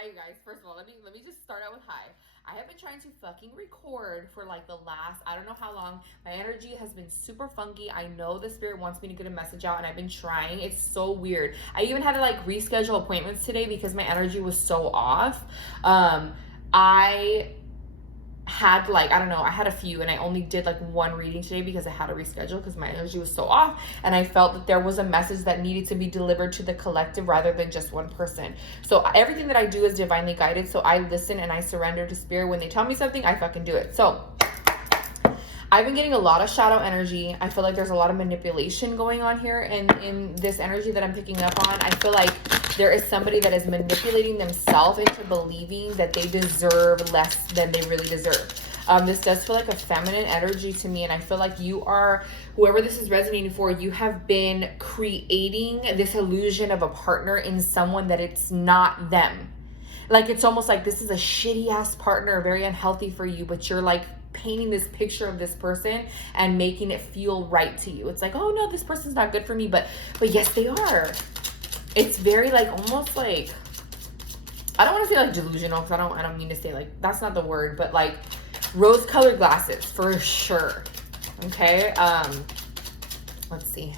Hi, you guys. First of all, let me just start out with hi. I have been trying to fucking record for like the last, I don't know how long. My energy has been super funky. I know the spirit wants me to get a message out, and I've been trying. It's so weird. I even had to like reschedule appointments today because my energy was so off. I had like, I don't know, I had a few, and I only did like one reading today because I had to reschedule because my energy was so off, and I felt that there was a message that needed to be delivered to the collective rather than just one person. So everything that I do is divinely guided, so I listen and I surrender to spirit. When they tell me something, I fucking do it. So I've been getting a lot of shadow energy. I feel like there's a lot of manipulation going on here in this energy that I'm picking up on. I feel like there is somebody that is manipulating themselves into believing that they deserve less than they really deserve. This does feel like a feminine energy to me, and I feel like you are, whoever this is resonating for, you have been creating this illusion of a partner in someone that it's not them. Like, it's almost like this is a shitty ass partner, very unhealthy for you, but you're like painting this picture of this person and making it feel right to you. It's like, oh no, this person's not good for me, but yes, they are. It's very like, almost like, I don't want to say like delusional, because I don't mean to say like, that's not the word, but like rose colored glasses for sure. Okay. Let's see.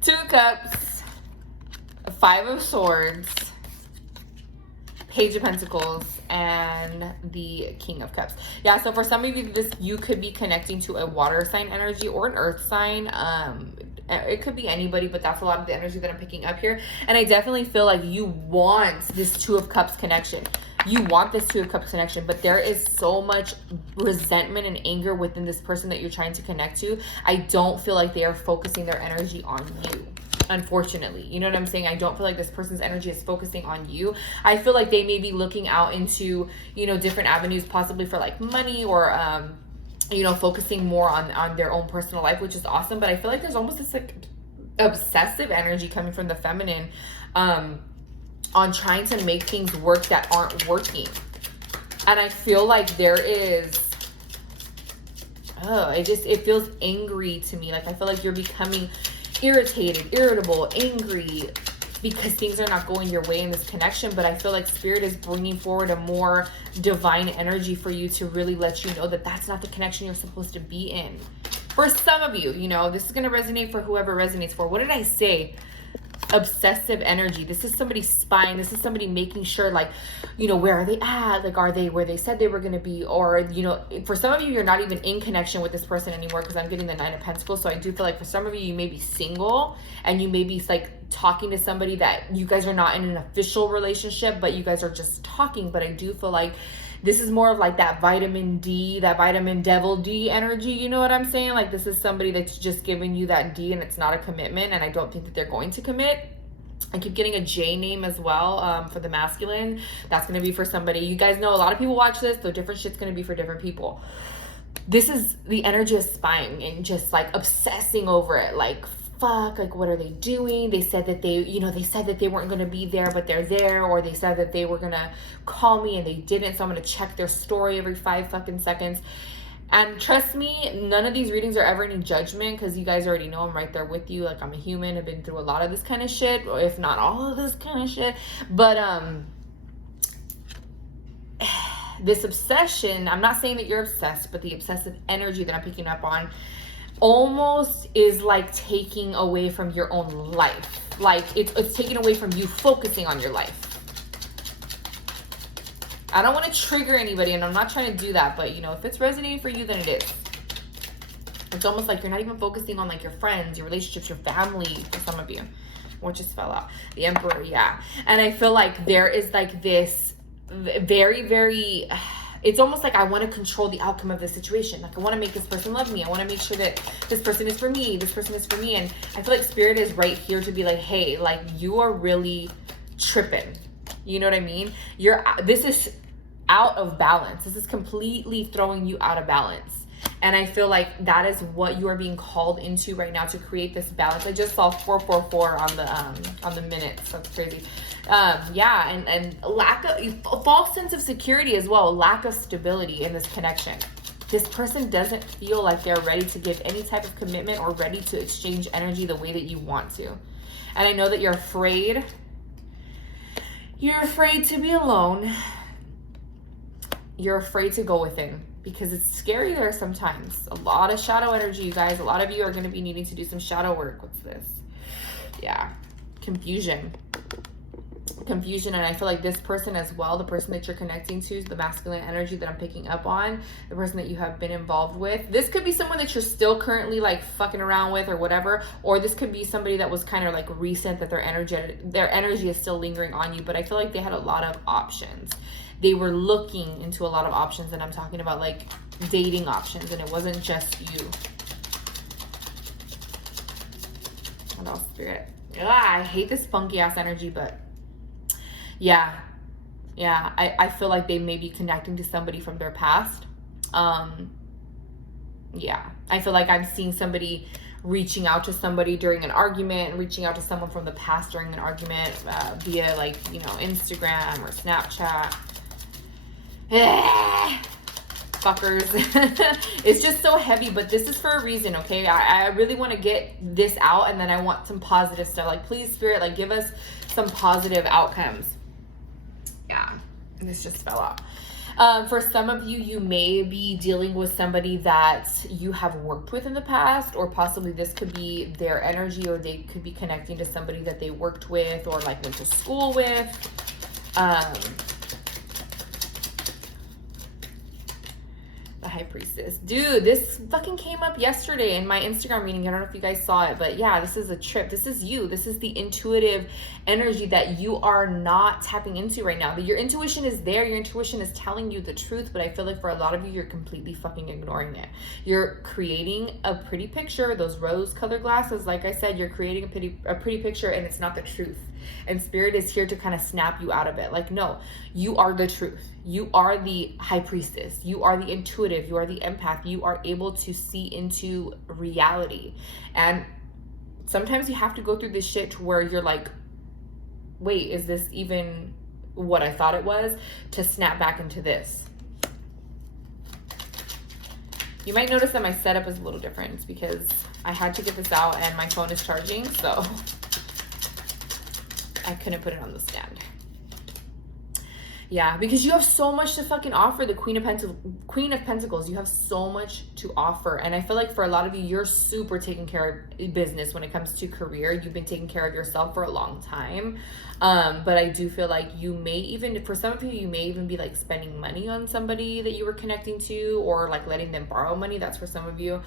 Two of Cups, Five of Swords, Page of Pentacles, and the King of Cups. Yeah, so for some of you, you could be connecting to a water sign energy or an earth sign. It could be anybody, but that's a lot of the energy that I'm picking up here. And I definitely feel like you want this Two of Cups connection. You want this Two of Cups connection, but there is so much resentment and anger within this person that you're trying to connect to. I don't feel like they are focusing their energy on you. Unfortunately, you know what I'm saying? I don't feel like this person's energy is focusing on you. I feel like they may be looking out into, you know, different avenues, possibly for like money or, you know, focusing more on their own personal life, which is awesome. But I feel like there's almost this like obsessive energy coming from the feminine, on trying to make things work that aren't working. And I feel like there is, it feels angry to me. Like, I feel like you're becoming irritated, irritable, angry because things are not going your way in this connection. But I feel like spirit is bringing forward a more divine energy for you to really let you know that that's not the connection you're supposed to be in. For some of you, you know, this is going to resonate for whoever resonates for. What did I say? Obsessive energy. This is somebody spying. This is somebody making sure, like, you know, where are they at? Like, are they where they said they were going to be? Or, you know, for some of you, you're not even in connection with this person anymore, because I'm getting the Nine of Pentacles. So I do feel like for some of you, you may be single and you may be like talking to somebody that you guys are not in an official relationship, but you guys are just talking. But I do feel like this is more of like that vitamin D, that vitamin devil D energy. You know what I'm saying? Like, this is somebody that's just giving you that D, and it's not a commitment. And I don't think that they're going to commit. I keep getting a J name as well, for the masculine. That's going to be for somebody. You guys know a lot of people watch this, so different shit's going to be for different people. This is the energy of spying and just like obsessing over it. Like, fuck, like, what are they doing? They said that they said that they weren't going to be there, but they're there. Or they said that they were going to call me and they didn't. So I'm going to check their story every 5 fucking seconds. And trust me, none of these readings are ever any judgment, because you guys already know I'm right there with you. Like, I'm a human. I've been through a lot of this kind of shit, if not all of this kind of shit. But this obsession, I'm not saying that you're obsessed, but the obsessive energy that I'm picking up on almost is like taking away from your own life. Like, it's taking away from you focusing on your life. I don't want to trigger anybody, and I'm not trying to do that, but you know, if it's resonating for you, then it is. It's almost like you're not even focusing on like your friends, your relationships, your family, for some of you. What just fell out? The Emperor, yeah. And I feel like there is like this very, very, it's almost like I want to control the outcome of the situation. Like, I want to make this person love me. I want to make sure that this person is for me. This person is for me. And I feel like spirit is right here to be like, hey, like, you are really tripping. You know what I mean? This is out of balance. This is completely throwing you out of balance. And I feel like that is what you are being called into right now, to create this balance. I just saw 444 on the minutes. That's crazy. Yeah, and lack of false sense of security as well, lack of stability in this connection. This person doesn't feel like they're ready to give any type of commitment or ready to exchange energy the way that you want to. And I know that you're afraid. You're afraid to be alone. You're afraid to go within because it's scary there sometimes. A lot of shadow energy, you guys. A lot of you are going to be needing to do some shadow work. What's this? Yeah. Confusion. And I feel like this person as well, the person that you're connecting to, is the masculine energy that I'm picking up on, the person that you have been involved with. This could be someone that you're still currently like fucking around with or whatever, or this could be somebody that was kind of like recent, that their energy is still lingering on you. But I feel like they had a lot of options. They were looking into a lot of options, and I'm talking about like dating options, and it wasn't just you. What else, Spirit? I hate this funky ass energy, but yeah, I feel like they may be connecting to somebody from their past. Yeah, I feel like I'm seeing somebody reaching out to somebody during an argument, and reaching out to someone from the past during an argument via like, you know, Instagram or Snapchat. Fuckers. It's just so heavy, but this is for a reason, okay? I really want to get this out, and then I want some positive stuff. Like, please, Spirit, like, give us some positive outcomes. Yeah, and this just fell out. For some of you, you may be dealing with somebody that you have worked with in the past, or possibly this could be their energy, or they could be connecting to somebody that they worked with or like went to school with. The High Priestess. Dude, this fucking came up yesterday in my Instagram meeting. I don't know if you guys saw it, but yeah, this is a trip. This is you. This is the intuitive energy that you are not tapping into right now. Your intuition is there. Your intuition is telling you the truth, but I feel like for a lot of you, you're completely fucking ignoring it. You're creating a pretty picture, those rose-colored glasses. Like I said, you're creating a pretty picture, and it's not the truth. And Spirit is here to kind of snap you out of it. Like, no, you are the truth. You are the High Priestess. You are the intuitive. You are the empath. You are able to see into reality. And sometimes you have to go through this shit to where you're like, wait, is this even what I thought it was? To snap back into this. You might notice that my setup is a little different. It's because I had to get this out and my phone is charging, so I couldn't put it on the stand. Yeah, because you have so much to fucking offer, the Queen of Pentacles. You have so much to offer. And I feel like for a lot of you, you're super taking care of business when it comes to career. You've been taking care of yourself for a long time. But I do feel like you may even, for some of you, you may even be like spending money on somebody that you were connecting to, or like letting them borrow money. That's for some of you.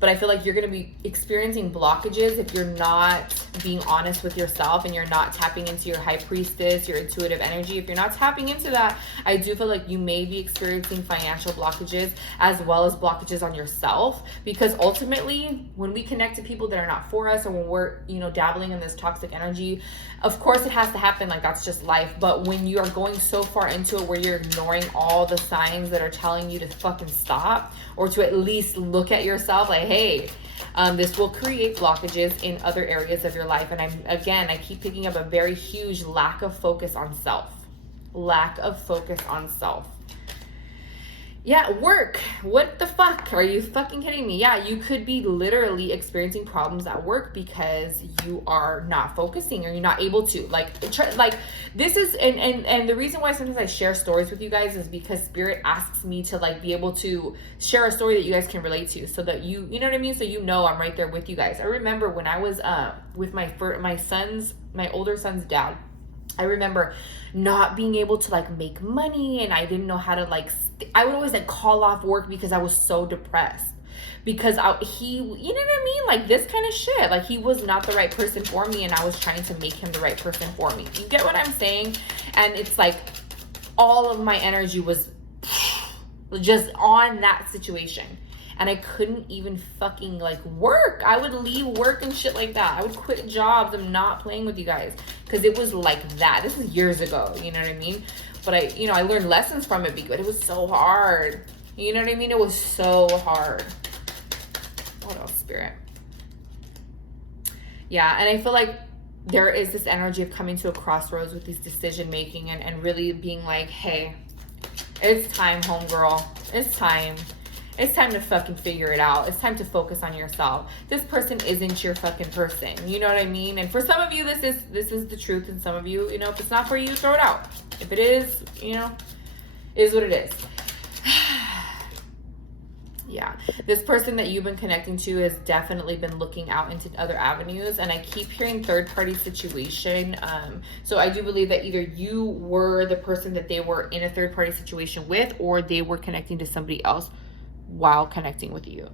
But I feel like you're going to be experiencing blockages if you're not being honest with yourself and you're not tapping into your High Priestess, your intuitive energy. If you're not tapping into that, I do feel like you may be experiencing financial blockages as well as blockages on yourself. Because ultimately, when we connect to people that are not for us, or when we're, you know, dabbling in this toxic energy, of course it has to happen. Like, that's just life. But when you are going so far into it where you're ignoring all the signs that are telling you to fucking stop, or to at least look at yourself like, hey, this will create blockages in other areas of your life. And I keep picking up a very huge lack of focus on self. Lack of focus on self. Yeah, work. What the fuck? Are you fucking kidding me? Yeah, you could be literally experiencing problems at work because you are not focusing, or you're not able to. Like this is, and the reason why sometimes I share stories with you guys is because Spirit asks me to like be able to share a story that you guys can relate to, so that you know what I mean? So you know I'm right there with you guys. I remember when I was with my older son's dad, I remember not being able to like make money, and I didn't know how to like, I would always like call off work because I was so depressed, because he, you know what I mean? Like this kind of shit, like he was not the right person for me, and I was trying to make him the right person for me. You get what I'm saying? And it's like all of my energy was just on that situation. And I couldn't even fucking like work. I would leave work and shit like that. I would quit jobs. I'm not playing with you guys, because it was like that. This is years ago, you know what I mean? But I learned lessons from it, because it was so hard. You know what I mean? It was so hard. What else, Spirit? Yeah, and I feel like there is this energy of coming to a crossroads with these decision making, and really being like, hey, it's time, homegirl. It's time. It's time to fucking figure it out. It's time to focus on yourself. This person isn't your fucking person. You know what I mean? And for some of you, this is the truth. And some of you, you know, if it's not for you, throw it out. If it is, you know, is what it is. Yeah, this person that you've been connecting to has definitely been looking out into other avenues, and I keep hearing third-party situation. So I do believe that either you were the person that they were in a third-party situation with, or they were connecting to somebody else while connecting with you.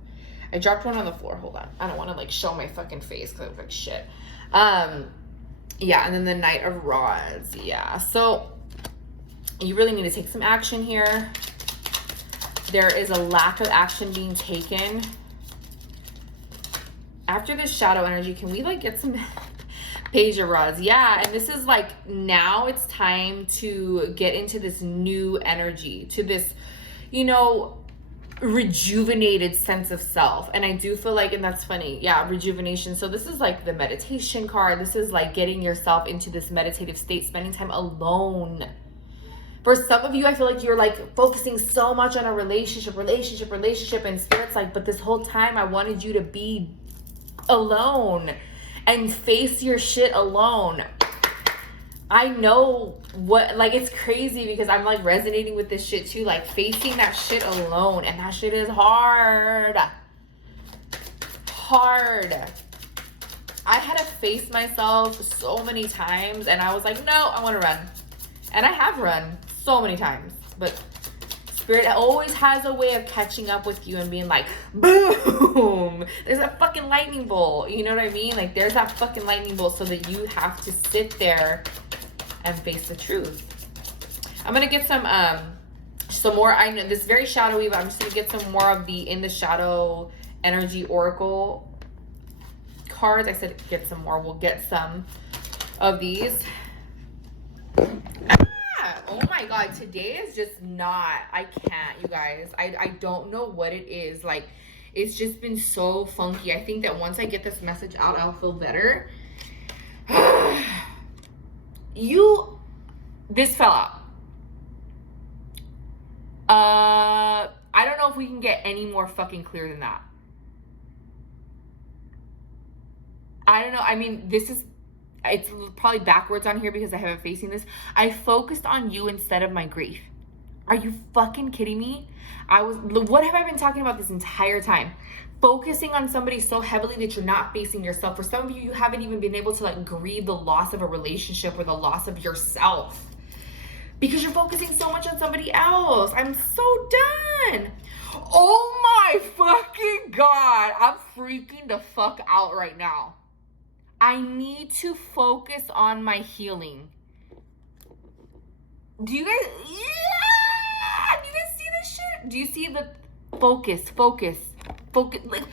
I dropped one on the floor. Hold on. I don't want to like show my fucking face because I look like shit. Yeah, and then the Knight of Rods. Yeah, so you really need to take some action here. There is a lack of action being taken. After this shadow energy, can we like get some Page of Rods? Yeah, and this is like, now it's time to get into this new energy, to this, you know, rejuvenated sense of self. And I do feel like, and that's funny, yeah, rejuvenation. So this is like the meditation card. This is like getting yourself into this meditative state, spending time alone. For some of you, I feel like you're like focusing so much on a relationship, and Spirit's like, but this whole time I wanted you to be alone and face your shit alone. I know what, like, it's crazy because I'm like resonating with this shit too, like facing that shit alone, and that shit is hard. I had to face myself so many times, and I was like, no, I want to run. And I have run so many times, but Spirit always has a way of catching up with you and being like, boom, there's a fucking lightning bolt. You know what I mean? Like, there's that fucking lightning bolt, so that you have to sit there and face the truth. I'm gonna get some more. I know this is very shadowy, but I'm just gonna get some more of the In the Shadow Energy Oracle cards. I said get some more. We'll get some of these. Oh my god, today is just not, I can't, you guys. I don't know what it is. Like, it's just been so funky. I think that once I get this message out, I'll feel better. This fell out. I don't know if we can get any more fucking clear than that. I don't know. I mean, it's probably backwards on here because I have it facing this. I focused on you instead of my grief. Are you fucking kidding me? What have I been talking about this entire time? Focusing on somebody so heavily that you're not facing yourself. For some of you, you haven't even been able to like grieve the loss of a relationship or the loss of yourself because you're focusing so much on somebody else. I'm so done. Oh my fucking god. I'm freaking the fuck out right now. I need to focus on my healing. Do you guys, yeah, do you guys see this shit? Do you see the focus, like,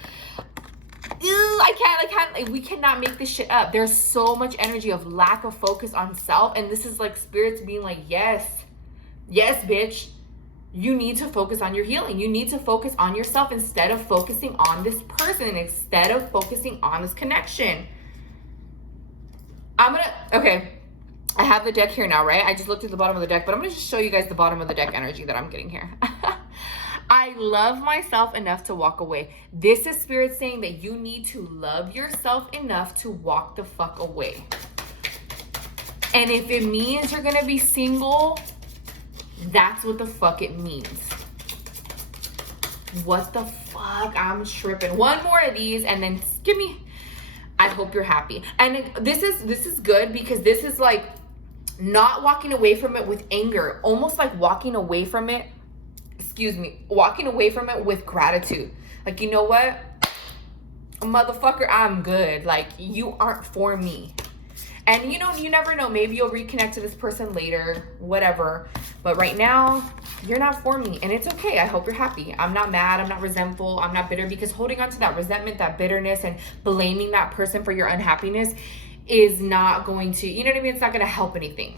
I can't, like, we cannot make this shit up. There's so much energy of lack of focus on self, and this is like spirits being like, yes, bitch, you need to focus on your healing. You need to focus on yourself instead of focusing on this person, instead of focusing on this connection. Okay, I have the deck here now, right? I just looked at the bottom of the deck, but I'm gonna just show you guys the bottom of the deck energy that I'm getting here. I love myself enough to walk away. This is Spirit saying that you need to love yourself enough to walk the fuck away. And if it means you're gonna be single, that's what the fuck it means. What the fuck? I'm tripping. One more of these and then give me... I hope you're happy. And this is good because this is like not walking away from it with anger, almost like walking away from it, walking away from it with gratitude. Like, you know what? Motherfucker, I'm good. Like, you aren't for me. And you know, you never know. Maybe you'll reconnect to this person later, whatever. But right now, you're not for me. And it's okay. I hope you're happy. I'm not mad. I'm not resentful. I'm not bitter, because holding on to that resentment, that bitterness, and blaming that person for your unhappiness is not going to, you know what I mean? It's not going to help anything.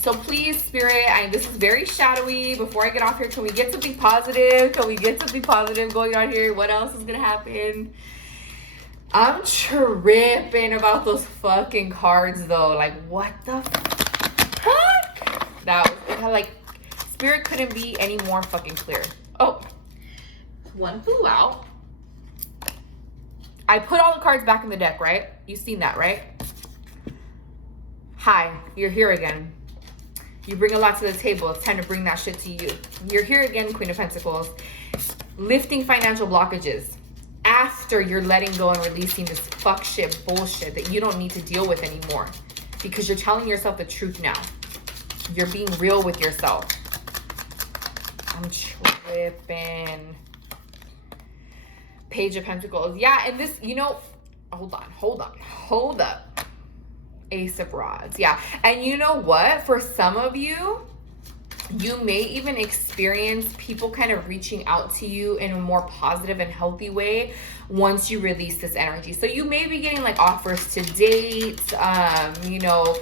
So please, Spirit, this is very shadowy. Before I get off here, can we get something positive? Can we get something positive going on here? What else is going to happen? I'm tripping about those fucking cards, though. Like, what the fuck? That was, like, Spirit couldn't be any more fucking clear. Oh, One flew out. I put all the cards back in the deck, right? You've seen that, right? Hi, you're here again. You bring a lot to the table. It's time to bring that shit to you. You're here again, Queen of Pentacles. Lifting financial blockages after you're letting go and releasing this fuck shit bullshit that you don't need to deal with anymore. Because you're telling yourself the truth now. You're being real with yourself. I'm tripping. Page of Pentacles. Yeah, and this, you know, hold up. Ace of Rods. Yeah, and you know what? For some of you, you may even experience people kind of reaching out to you in a more positive and healthy way once you release this energy. So you may be getting like offers to date, you know,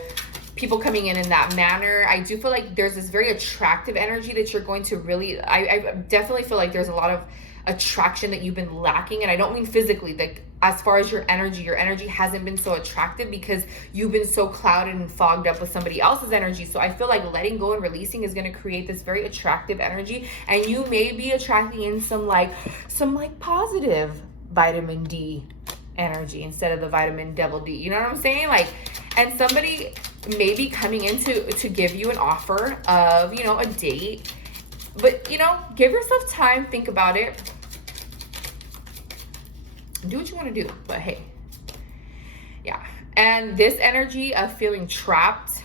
people coming in that manner. I do feel like there's this very attractive energy that you're going to really, I definitely feel like there's a lot of attraction that you've been lacking. And I don't mean physically, like as far as your energy hasn't been so attractive because you've been so clouded and fogged up with somebody else's energy. So I feel like letting go and releasing is going to create this very attractive energy, and you may be attracting in some positive vitamin D energy instead of the vitamin double D. You know what I'm saying? Like, and somebody may be coming in to give you an offer of, you know, a date, but, you know, give yourself time, think about it. Do what you want to do, but hey, yeah. And this energy of feeling trapped,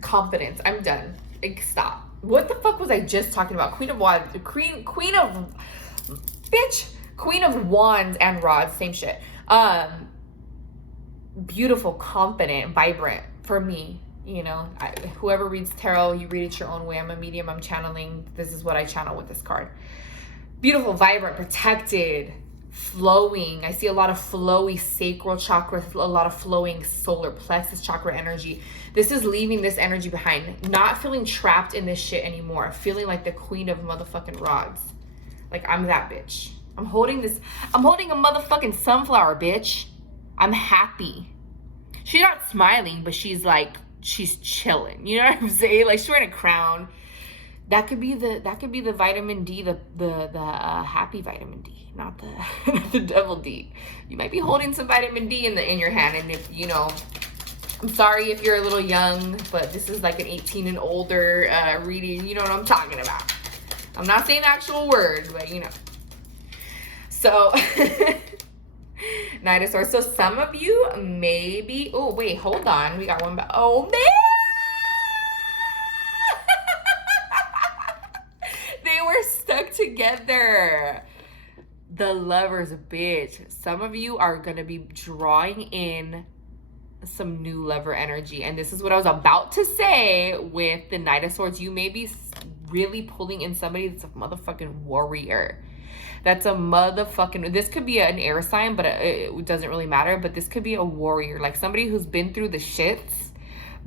confidence. I'm done. Like, stop. What the fuck was I just talking about? Queen of Wands, Queen of Wands and Rods, same shit. Beautiful, confident, vibrant for me. You know, whoever reads tarot, you read it your own way. I'm a medium, I'm channeling. This is what I channel with this card. Beautiful, vibrant, protected, flowing. I see a lot of flowy sacral chakra, a lot of flowing solar plexus chakra energy. This is leaving this energy behind. Not feeling trapped in this shit anymore. Feeling like the queen of motherfucking rods. Like, I'm that bitch. I'm holding a motherfucking sunflower, bitch. I'm happy. She's not smiling, but she's like, she's chilling. You know what I'm saying? Like, she's wearing a crown. That could be the vitamin D, the happy vitamin D, not the devil D. You might be holding some vitamin D in your hand, and if you know, I'm sorry if you're a little young, but this is like an 18 and older reading. You know what I'm talking about. I'm not saying the actual word, but you know. So. Knight of Swords. So some of you maybe, oh wait, hold on, we got one back. Oh man, they were stuck together. The Lovers, bitch. Some of you are gonna be drawing in some new lover energy, and this is what I was about to say with the Knight of Swords. You may be really pulling in somebody that's a motherfucking warrior. That's a motherfucking, this could be an air sign, but it doesn't really matter. But this could be a warrior, like somebody who's been through the shits,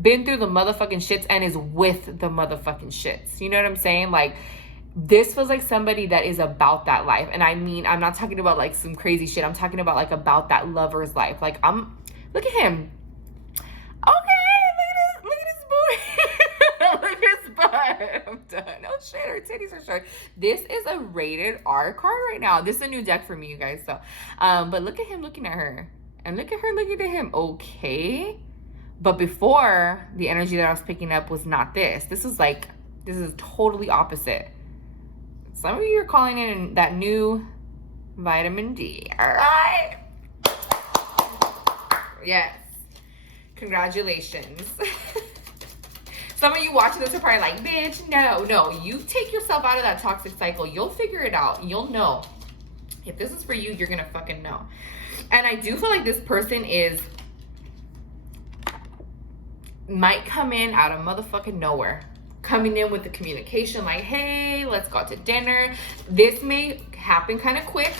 been through the motherfucking shits, and is with the motherfucking shits. You know what I'm saying? Like, this feels like somebody that is about that life. And I mean, I'm not talking about like some crazy shit. I'm talking about like about that lover's life. Like, look at him. Okay, look at his booty. Look at his butt. I'm done. Oh shit, her titties are short. This is a rated R card right now. This is a new deck for me, you guys. So, but look at him looking at her, and look at her looking at him. Okay, but before, the energy that I was picking up was not this. This is totally opposite. Some of you are calling in that new vitamin D. All right. Yes. Congratulations. Some of you watching this are probably like, bitch, no. You take yourself out of that toxic cycle. You'll figure it out. You'll know. If this is for you, you're going to fucking know. And I do feel like this person might come in out of motherfucking nowhere. Coming in with the communication like, hey, let's go out to dinner. This may happen kind of quick.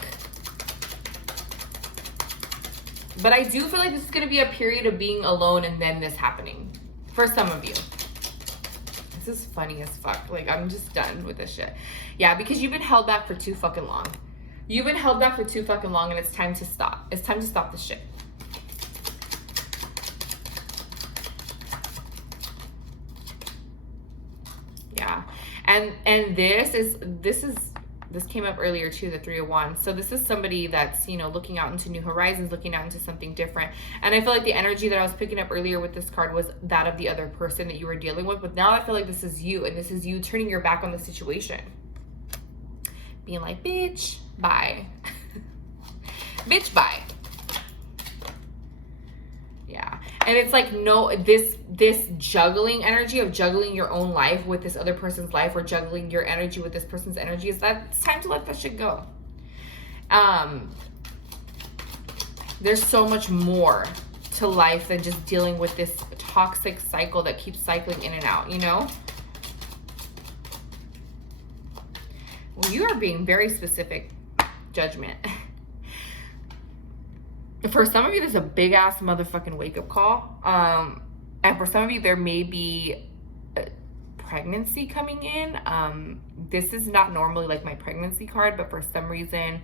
But I do feel like this is going to be a period of being alone and then this happening. For some of you. This is funny as fuck. Like, I'm just done with this shit. Yeah, because you've been held back for too fucking long. You've been held back for too fucking long, and it's time to stop. It's time to stop this shit. And this came up earlier too, the 3 of Wands. So this is somebody that's, you know, looking out into new horizons, looking out into something different. And I feel like the energy that I was picking up earlier with this card was that of the other person that you were dealing with. But now I feel like this is you, and this is you turning your back on the situation. Being like, bitch, bye. Bitch, bye. Yeah. And it's like, no, this juggling energy of juggling your own life with this other person's life, or juggling your energy with this person's energy, is that it's time to let that shit go. There's so much more to life than just dealing with this toxic cycle that keeps cycling in and out, you know? Well, you are being very specific, Judgment. For some of you, there's a big ass motherfucking wake up call. And for some of you, there may be a pregnancy coming in. This is not normally like my pregnancy card, but for some reason,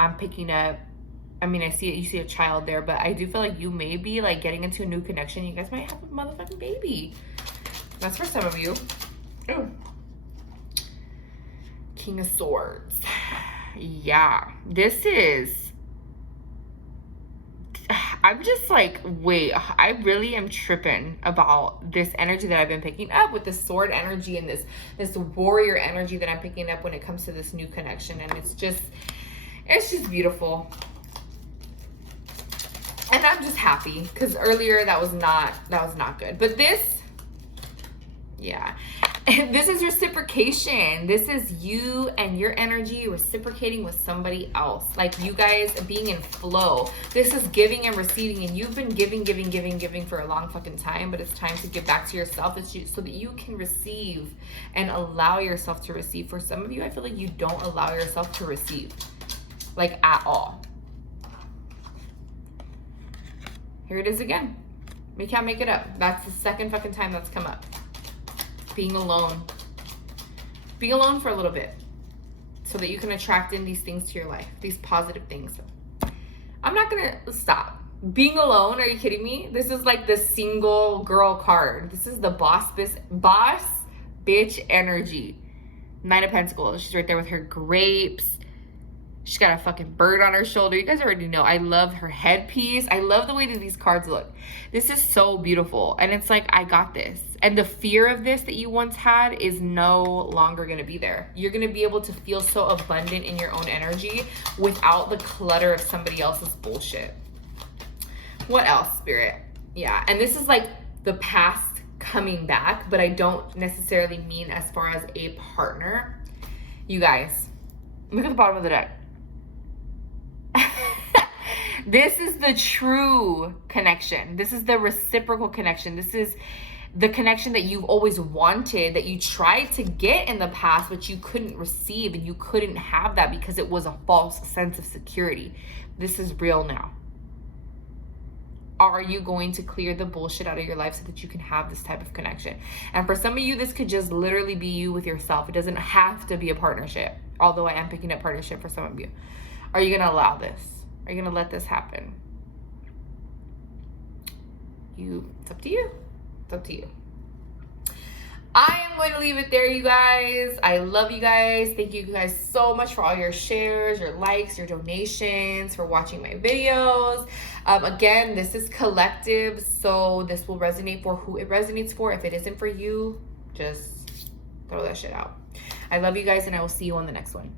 I'm picking up. I mean, I see it. You see a child there, but I do feel like you may be like getting into a new connection. You guys might have a motherfucking baby. That's for some of you. Ooh. King of Swords. Yeah, this is. I'm just like, wait, I really am tripping about this energy that I've been picking up with this sword energy and this warrior energy that I'm picking up when it comes to this new connection. And it's just beautiful. And I'm just happy because earlier that was not good. But this, yeah. And this is reciprocation. This is you and your energy reciprocating with somebody else. Like you guys being in flow. This is giving and receiving, and you've been giving for a long fucking time, but it's time to give back to yourself so that you can receive and allow yourself to receive. For some of you, I feel like you don't allow yourself to receive, like at all. Here it is again. We can't make it up. That's the second fucking time that's come up. Being alone. Being alone for a little bit so that you can attract in these things to your life, these positive things. I'm not gonna stop. Being alone, are you kidding me? This is like the single girl card. This is the boss bitch energy. 9 of Pentacles. She's right there with her grapes. She's got a fucking bird on her shoulder. You guys already know. I love her headpiece. I love the way that these cards look. This is so beautiful. And it's like, I got this. And the fear of this that you once had is no longer going to be there. You're going to be able to feel so abundant in your own energy without the clutter of somebody else's bullshit. What else, Spirit? Yeah. And this is like the past coming back, but I don't necessarily mean as far as a partner. You guys, look at the bottom of the deck. This is the true connection. This is the reciprocal connection. This is the connection that you've always wanted, that you tried to get in the past, but you couldn't receive, and you couldn't have that because it was a false sense of security. This is real now. Are you going to clear the bullshit out of your life so that you can have this type of connection? And for some of you, this could just literally be you with yourself. It doesn't have to be a partnership, although I am picking up partnership for some of you. Are you going to allow this? Are you going to let this happen? It's up to you. It's up to you. I am going to leave it there, you guys. I love you guys. Thank you guys so much for all your shares, your likes, your donations, for watching my videos. Again, this is collective, so this will resonate for who it resonates for. If it isn't for you, just throw that shit out. I love you guys, and I will see you on the next one.